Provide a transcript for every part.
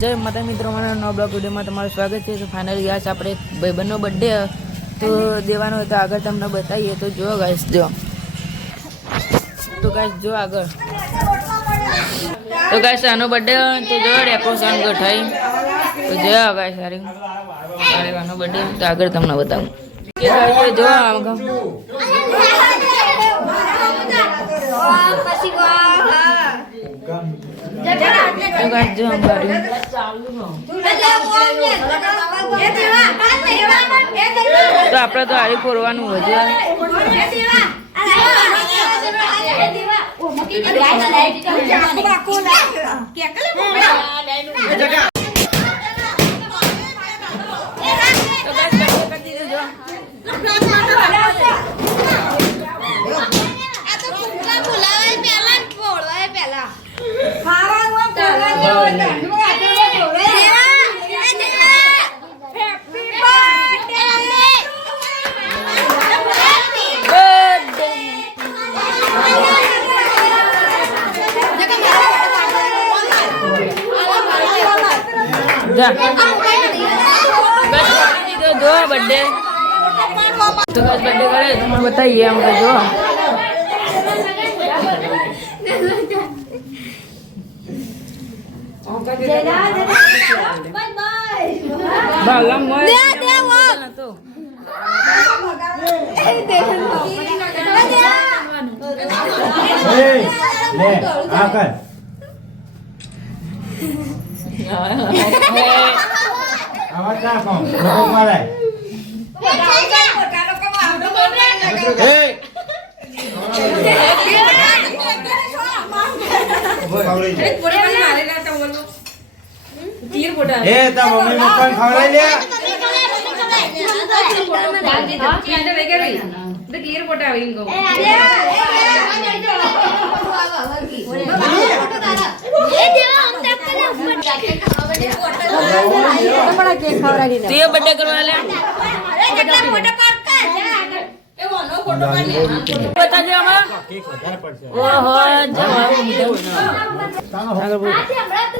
जय माता मित्रों मारा नवा ब्लॉग वीडियो में तमाરું स्वागत है। तो फाइनली आज આપણે ભાઈબંધનો બર્થડે તો દેવાનો હતો, આગળ તમને બતાવીએ તો જો ગાઈસ જો તો ગાઈસ જો આગળ તો ગાઈસ આનો બર્થડે તો જો ડેકોરેશન ગઠાઈ તો જો ગાઈસ સારી આનો બર્થડે તો આગળ તમને બતાવું કે ગાઈસ જો આમ तो गाइस जो हम कर तो આપણે તો આરી ફોરવાનું હજુ जो बर्थडे तो बर्थडे करे तो मैं बताइए हमको जो बालम दे दे वो तो ले आकर आवाज ना कौन लोग मारे ए ता मम्मी मक्कन खवराई ले क्लियर फोटो आवेंगे तो ये बर्थडे करवा ले बता दे हमारा ओहो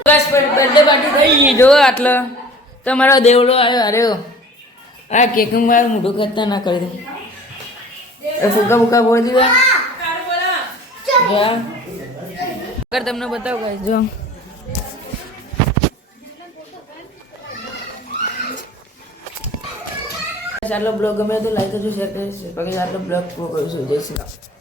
बस बर्थडे पार्टी થઈ જો આટલો તમારો દેવલો આવ્યો. અરે આ કેક મારું મોઢું કરતા ના કરી દે એ ફુગા ફુગા બોલ દીવા અગર તમને બતાવો ગાઈસ જો આટલો બ્લોગ ગમે તો લાઈક કરજો, શેર કરજો, બાકી આટલો બ્લોગ પૂરો કરીશું. જય શ્રી રામ.